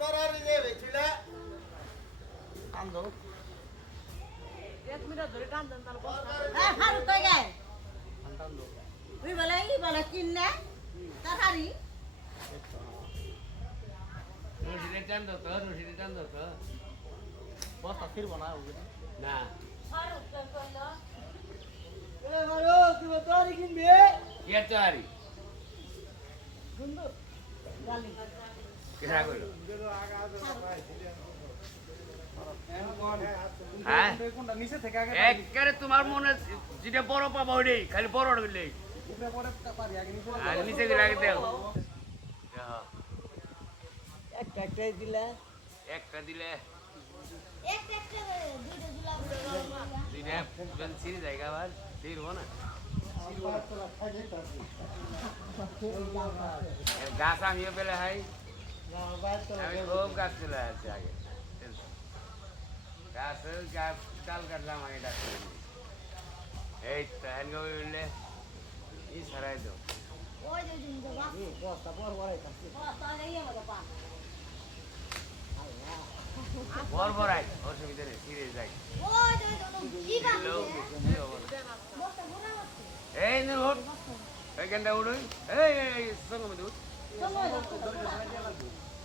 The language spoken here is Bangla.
তরারি দেবে ছিলে টান দাও। এক মিনিট ধরে টান দেন তাহলে বস হ্যাঁ হারু কই গে টান দাও। তুই বলে ই বলে কিন্নে তার হারি রশিদের টান দাও তো রশিদের টান দাও তো বস্তা ফিরবো না ওগুলো। না হারু কই কইলো এ মারো তুই তরারি কিনবি কি আর চারি সুন্দর গালি কেনা করলো হ্যাঁ কোনটা নিচে থেকে আগে একবারে তোমার মনে যেটা বড় পাবা ওইটাই খালি বড় হইলে উপরে পরে পারি আগে নিচে আর নিচে গেলে আগে দেও একটা একটাই দিলা একটা দিলে একটা একটা দুইটা জুলা দুইটা চিনি জায়গা আবার দিব না গাছ আমিও পেলে হাই আমি খুব গাছ চলে আসছি আগে গাছ গাছ ডাল কাটলাম আমি ডাক্তার এই তো হ্যান্ড উঠলে ই ছাড়াই তো ওই যে দিন তো বাস বস্তা পর পরে খাচ্ছি। তাহলে ইয়ে মতো পা বর বড়াই অসুবিধা নেই ফিরে যাই ওই যে কি কাজ লোক বসটা ঘোরা হচ্ছে এই নুর ওঠ এইখানটা উঠুই এই সঙ্গে মধ্যে উঠ সময় লাগছে